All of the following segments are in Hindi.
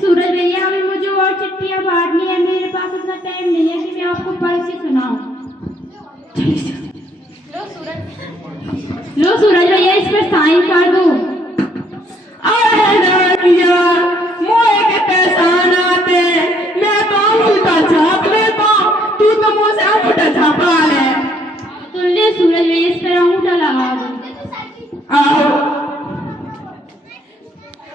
सूरज भैया, अभी मुझे और चिट्ठियां बांटनी है, मेरे पास इतना टाइम नहीं है कि मैं आपको पढ़ के सुनाऊं। लो सूरज भैया, इस पर साइन कर दो। मोए के पैसा आते, मैं तो अंगूठा छाप लेता, तू तो मुझसे अंगूठा छापा ले। तो ले सूरज भैया, इस पर अंगूठा लगा दो। आओ।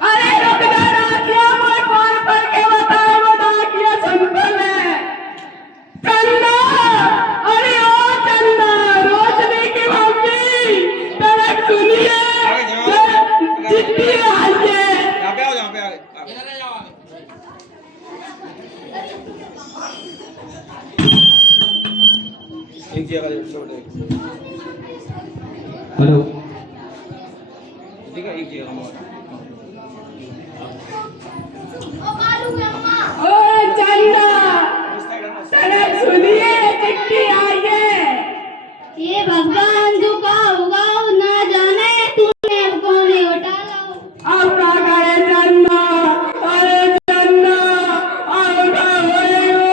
अरे रुक जा राखिया, मैं कौन पढ़ के बताए वो राखिया सिंपल है। चंदा, अरे ओ चंदा, रोशनी की मम्मी, तड़क सुनिए, चिट्ठी आई है। यहाँ पे आ एक जगह छोड़ दे। हेलो, ठीक है, एक जगह ओ चंदा, तड़क सुनिए, चिट्ठी आई है। ये भगवान जो का होगा ना जाने, तूने कौन नहीं उठाया। अब क्या करे चंदा, अरे चंदा, अब क्या होएगा,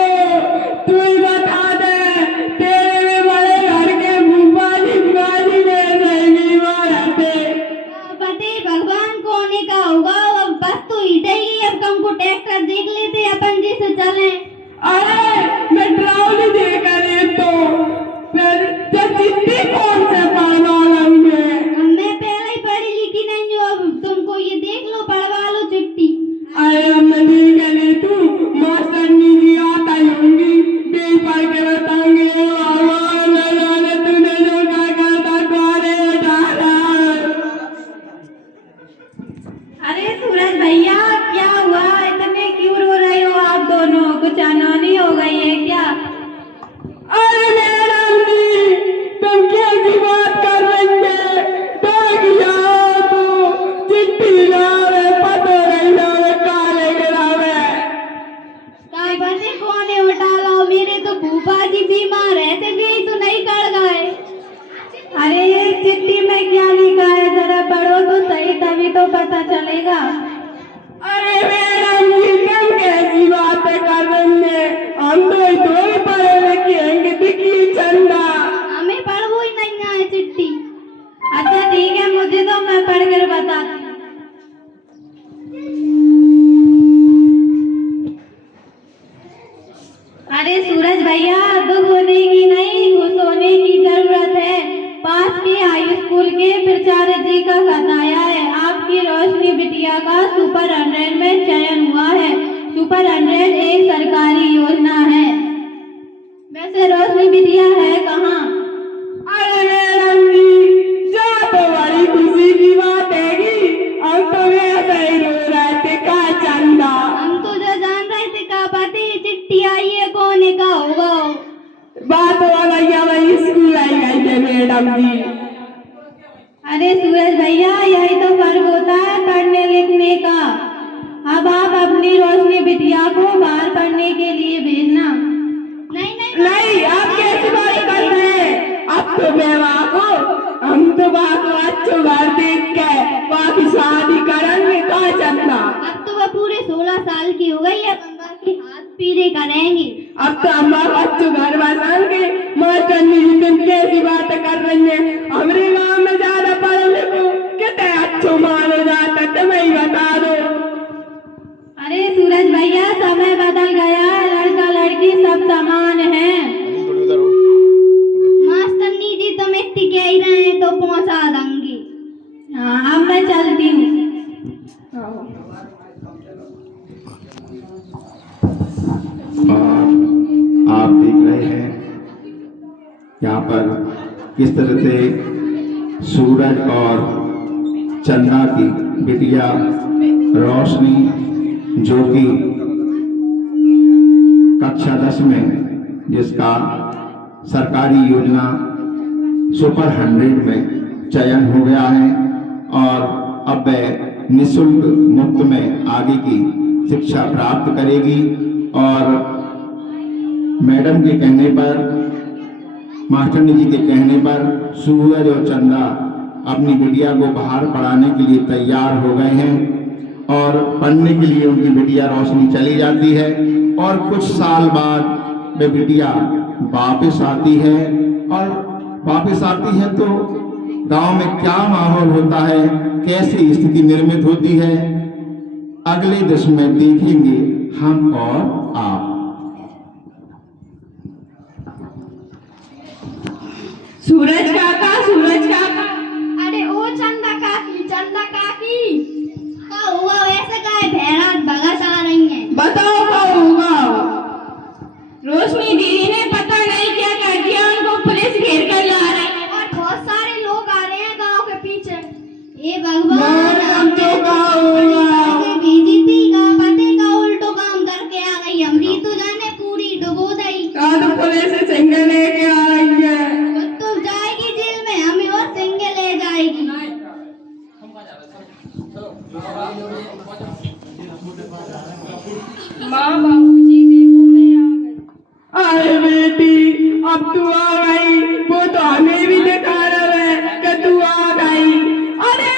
तू ही बता दे, तेरे बड़े घर के बुबाली बुबाली में रहेगी मारते। पति भगवान कोने का होगा, अब बस तो हिटेगी। अब हमको ट्रैक्टर देख लेते, अपन जी से चले। अरे मैं ड्राउली देखा ले तो फिर चिट्ठी कौन से पढ़ना लगे। मैं पहले ही पढ़ी लिखी नहीं हूँ, अब तुमको ये देख लो, पढ़वा लो चिट्ठी। अरे मैं देख ले, तू मास्टरनी जी आता ही होंगी, दे पढ़ के बताएंगे। भगवान न जाने तूने जो क्या करता तुम्हारे डाला। अरे सूरज भैया, क्या हुआ, इतने क्यों रो रहे हो आप दोनों? कुछ अनहोनी हो गई है क्या? अरे मैडम जी, तुम कैसी बात कर रही है? तो चिट्ठी लावे, पतो नहीं लावे, काले गिरावे। काय बने कोने उठा लो, मेरे तो भूपा जी बीमार रहते भी तो नहीं कर गए। अरे ये चिट्ठी में क्या लिखा है, जरा पढ़ो तो सही, तभी तो पता चलेगा। अरे मैडम जी, तुम कैसी बातें कर रही है? हम तो ही पढ़े लिखे हैं, दिखी चंदा। हमें पढ़ो ही नहीं आए चिट्ठी। अच्छा ठीक है, मुझे तो मैं पढ़ कर बताती हूँ। अरे सूरज भैया, दुख होने की नहीं, खुश होने की जरूरत है। पास के हाई स्कूल के प्राचार्य जी का खत आया है, आपकी रोशनी बिटिया का सुपर 100 में चयन हुआ है। सुपर 100 एक सरकारी योजना है। वैसे रोशनी बिटिया है कहाँ? अरे मैडम जी, जो तो बड़ी खुशी की बात हैगी, हम तो वैसे ही रो रहे थे का चंदा। हम तो जो जान रहे थे का पति चिट्ठी आई है, कोने का होगा। बात वाला वही स्कूल आई गई है मैडम जी। अरे सूरज भैया, यही तो फर्क होता है पढ़ने लिखने का। अब आप अपनी रोशनी बिटिया को बाहर पढ़ने के लिए भेजना। नहीं नहीं नहीं, आप कैसी बात कर रहे हैं? अब तो बेवा को हम तो बात अच्छो घर देख के बाकी शादी करेंगे का चंदा। अब तो वह पूरे 16 साल की हो गई है, की हाथ पीरे करेंगी। अब तो हमारा अच्छो घर बसाएंगे। मास्टरनी जी, तुम कैसी बात कर रही है? हमारे गाँव में ज्यादा पढ़े लिखो कितने अच्छो माने जाता, तुम्हें ही बता दो। अरे सूरज भैया, समय बदल गया है, लड़का लड़की सब समान है। मास्टरनी जी, तुम इतनी कह ही रहे हैं तो पहुंचा दूंगी। हाँ, अब मैं चलती हूँ। आप देख रहे हैं यहाँ पर किस तरह से सूरज और चंदा की बिटिया रोशनी, जो कि कक्षा 10 में जिसका सरकारी योजना सुपर 100 में चयन हो गया है और अब वह निःशुल्क मुफ्त में आगे की शिक्षा प्राप्त करेगी। और मैडम के कहने पर, मास्टरनी जी के कहने पर सूरज और चंदा अपनी बिटिया को बाहर पढ़ाने के लिए तैयार हो गए हैं और पढ़ने के लिए उनकी बिटिया रोशनी चली जाती है और कुछ साल बाद वे बिटिया वापस आती है। और वापस आती है तो गांव में क्या माहौल होता है, कैसी स्थिति निर्मित होती है, अगले दृश्य में देखेंगे हम और आप। सूरज काका। अरे ओ चंदा काकी का हुआ वैसे का है, भैरात भगत आ रही है। बताओ क्या होगा। रोशनी दीदी ने पता नहीं क्या कर दिया, उनको पुलिस घेर कर ला रही है और बहुत सारे लोग आ रहे हैं गांव के पीछे। ये भगवान, हम तो क्या होगा। भेजी थी का पते का उल्टो काम करके आ गई, हमरी तो जाने पूरी डुबो दी। तो पुलिस सिंगल लेके आ रही है। तो जाएगी जेल में, हमें और सिंगल ले जाएगी। माँ बाबूजी देखो मैं आ गई। अरे बेटी अब तू आ गई, वो तो हमें भी दिखा रहा है कि तू आ गई। अरे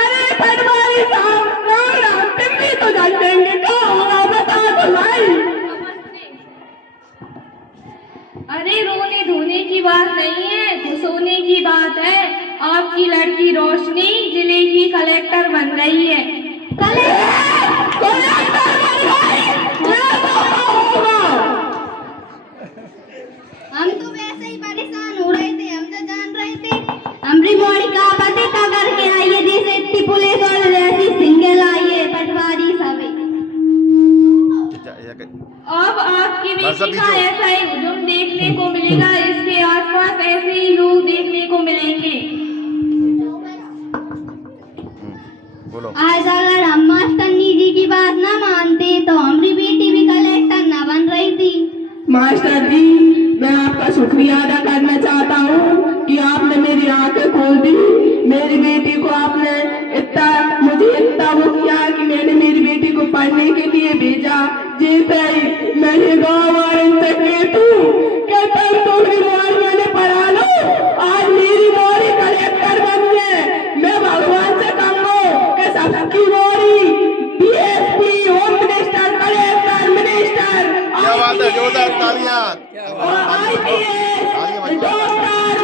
अरे पटवारी साहब, राम राम, तुम भी तो जान देंगे, क्या होगा बता तो भाई। अरे रोने धोने की बात नहीं है, खुश होने की बात है। आपकी लड़की रोशनी जिले की कलेक्टर बन रही है। हम तो वैसे ही परेशान हो रहे थे, हम तो जान रहे थे हमरी मोड़ी का पते का करके आई है, जैसे इतनी पुलिस और जैसी सिंगल आई है पटवारी सभी। अब आपकी बेटी का ऐसा ही हुजूम देखने को मिलेगा, इसके आसपास ऐसे ही लोग देखने को मिलेंगे। आज अगर हम मास्टरनी जी की बात ना मानते तो हमारी बेटी भी कलेक्टर ना बन रही थी। मास्टर जी, मैं आपका शुक्रिया अदा करना चाहता हूँ कि आपने मेरी आंखें खोल दी। मेरी बेटी को आपने मुझे इतना वो किया कि मैंने मेरी बेटी को पढ़ने के लिए भेजा। जैसे ही मैंने गाँव वाले से मैंने पढ़ा लो, आज मेरी मोरी कलेक्टर बन गए। मैं भगवान से कहूँ कि सबकी मोरी DSP, home minister, collector, minister, क्या बात है, जोरदार तालियां। और IPS, डॉक्टर,